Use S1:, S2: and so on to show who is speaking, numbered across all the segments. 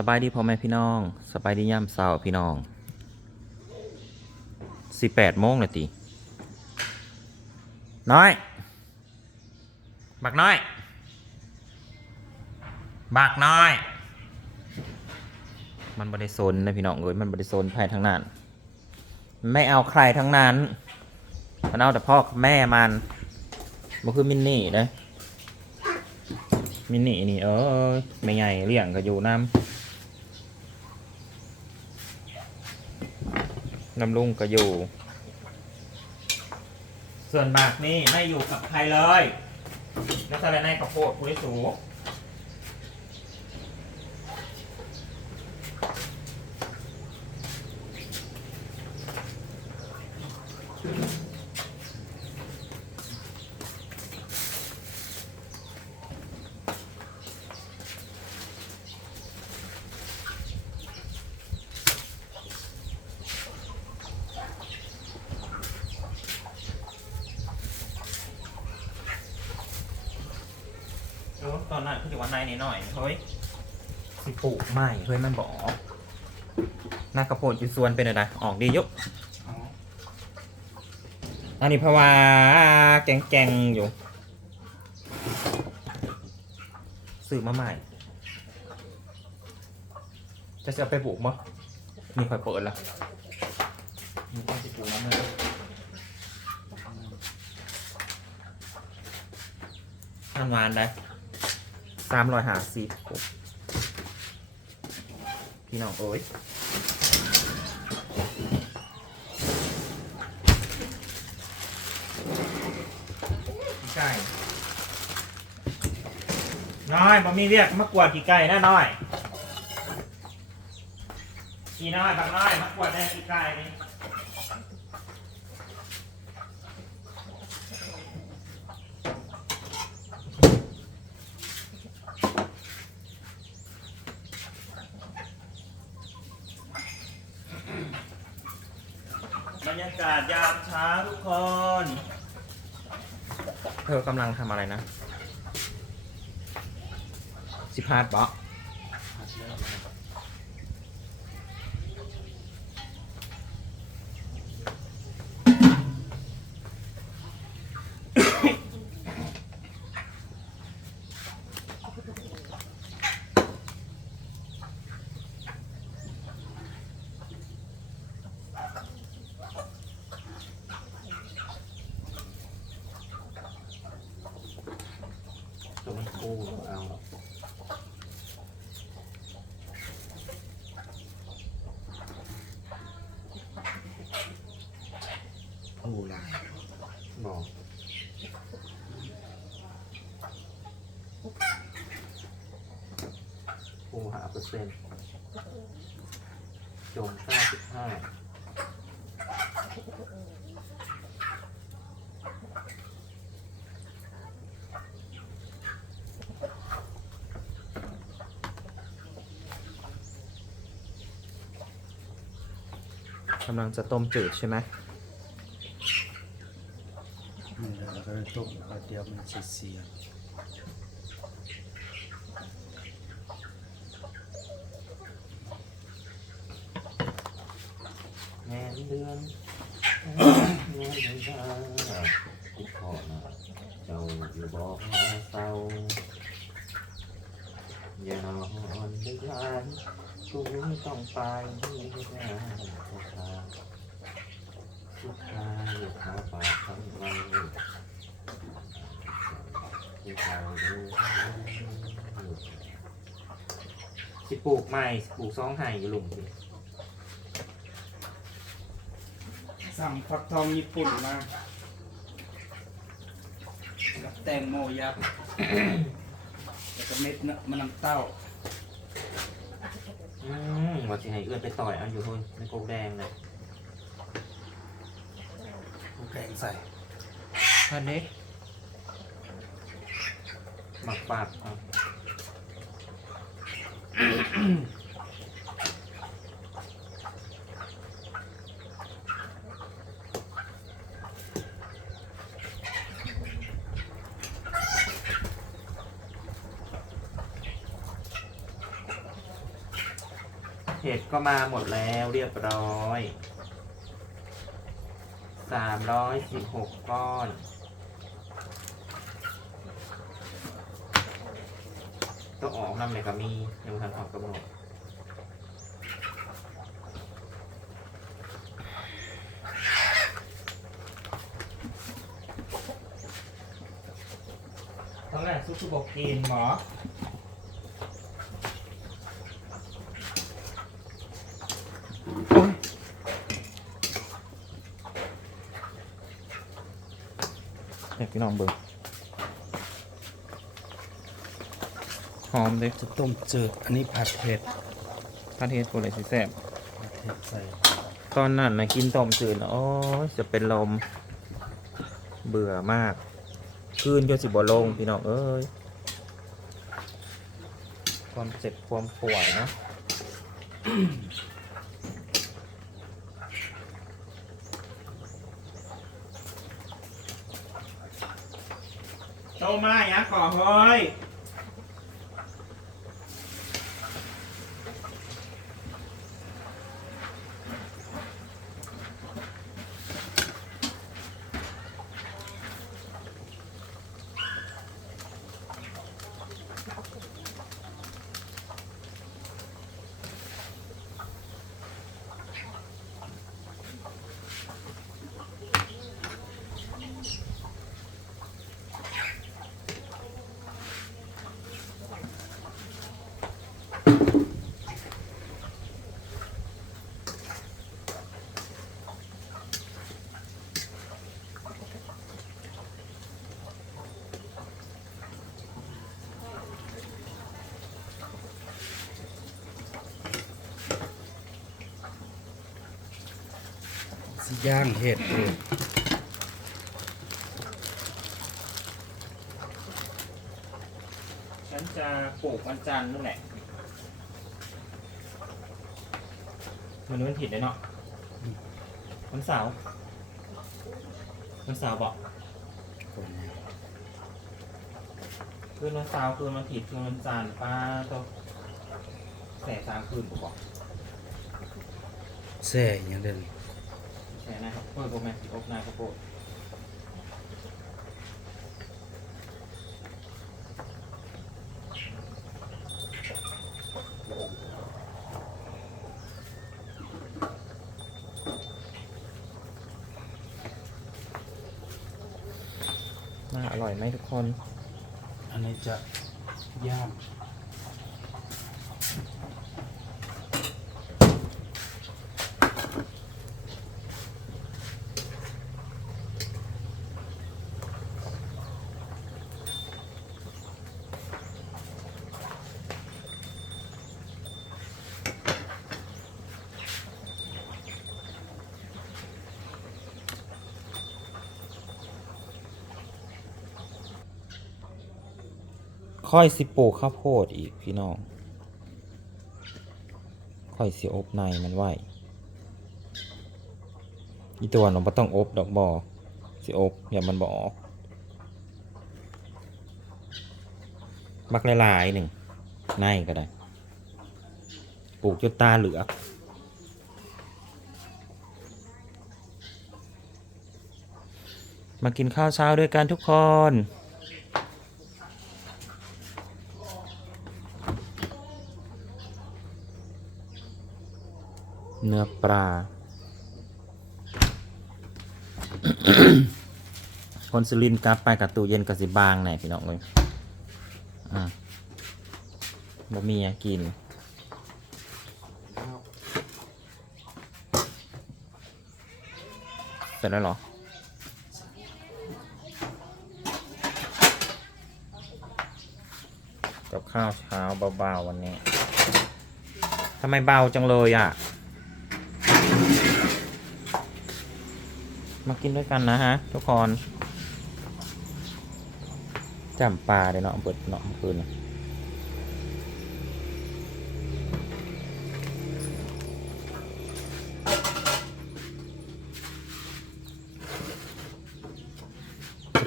S1: สบายดีพ่อแม่พี่น้อง สบายดีย่ำเศร้าพี่น้องสิบแปดโมงเลยตีน้อยบักน้อยบักน้อย มันบริโซนนะพี่น้องเอ้ยมันบริโซนภายทั้งนั้น ไม่เอาใครทั้งนั้น มันเอาแต่พ่อกับแม่มันมันคือมินนี่เลยมินนี่นี่เออไม่ใหญ่เลี้ยงก็อยู่น้ำ น้ำลุงก็อยู่ ส่วนบากนี่ไม่อยู่กับใครเลยแล้วอะไรในข้าวโพดคุยสูเออต อนนั้นคือวันในนี่หน่อยเฮ้ยสิปลูกไม่เฮ้ยมันบอกหน้ากระโพดอยู่ส่วนเป็นอะไรออกดียุกอันนี้เพราะว่าแกงแกงๆอยู่ซื้อมาใหม่ จะจะไปปลูกมั้มีคอยเปิดล้วมีคนสิปลูกน้ำมันทานหวานได้ สามร้อยหาสิบพี่น้องเอ้ยไก่น้อยบ่มีเรียกมากวดขี้ไก่นะน้อยขี้น้อยบักน้อยมากวดได้ขี้ไก่นี่ รรยากาศยามเช้าทุกคน เธอกำลังทำอะไรนะ สิพาดเบาะ ตัวมันคู่เอา
S2: ผู้ลาย
S1: บอกคู่หาเปอร์เซ็นต์จงเก้าสิบห้าำลังจะต้มจืดใช่ไหม
S2: นี่แล้วก็ต้มแล้วก็เดี๋ยวมันสิเสีย
S1: แง่เดือนแง่เดือนกูขอนะเจ้าอยู่บอกหาเศร้า อย่านอนดึกลานกูต้องไปที่งานสุดท้ายสุดท้ายอยู่ขาป่าทั้งวันที่เขาดูสิปลูกใหม่ปลูกซองไห่อยู่หลุมสิ
S2: สั่งฟักทองญี่ปุ่นมากับแตงโมยักษ์ แล้วก็เม็ดมะนาวเต้า
S1: อืมว่าสิให้เอื้อนไปต่อยเอาอยู่เฮ้ยในโกกแดงเลย
S2: แกงใส่
S1: อันนี้หมักปาดเอา ห็ดก็มาหมดแล้วเรียบร้อยสามร้อยสิบหกก้อน ต้องออกนำเลยก็มียังไม่ทันออกกระบอกตอนแรกซุปซุปบอกกินหมอ พี่น้องเบิ่งหอมเลย
S2: จะต้มจืดอันนี้ผัดเผ็ด
S1: พระเทศโปรเลยสิแซ่บ
S2: ผัดเผ็ดใส่
S1: ตอนนั้นนะกินต้มจืดนะโอ้ยจะเป็นลมเบื่อมากคืนก็สิบ่ลงพี่น้องเอ้ยความเจ็บความป่วยเนอะ โตมาอย่าก่อเฮ้ย
S2: ย่างเห็ดเอง
S1: ฉันจะปลูกวันจันทร์นั่นแหละมันนี้วันผิดเลยเนาะวันเสาร์วันเสาร์บอก
S2: คืน
S1: วันเสาร์คืนวันผิดคืนวันจันทร์ป้าต้องแสสามคืนบอก
S2: แซ่อย่างเดิม
S1: แสนะครับเปิดโปรแกรมสิอบนายกระโปรน่าอร่อยไหมทุกคน
S2: อันนี้จะย่าง
S1: ค่อยสิปลูกข้าวโพดอีกพี่น้องค่อยสิอบในมันไหวอีตัวน้องบ่ต้องอบดอกบอสิอบอย่ามันบออกมักหลายๆหนึ่งในก็ได้ ปลูกจนตาเหลือกมากินข้าวเช้าด้วยกันทุกคน เนื้อปลา คนสุรินทร์กลับไปกับตู้เย็นกับสิบางไหนพี่น้องเลยอ่าบ่มีอะกินเสร็จแล้วเหรอกับข้าวเช้าเบาๆวันนี้ทำไมเบาจังเลยอะ มากินด้วยกันนะฮะ ทุกคนจำปลาเลยเนาะเปิดเนาะคืน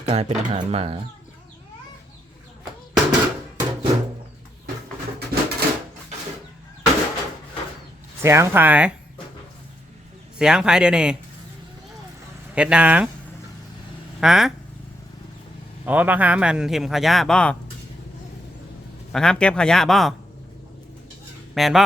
S1: กลายเป็นอาหารหมาเสียงภายเสียงภายเดี๋ยวนี้ เห็ดนางฮะโอ้บางฮามมันทิมขยะบ่บางฮามเก็บขยะบ่แมนบ่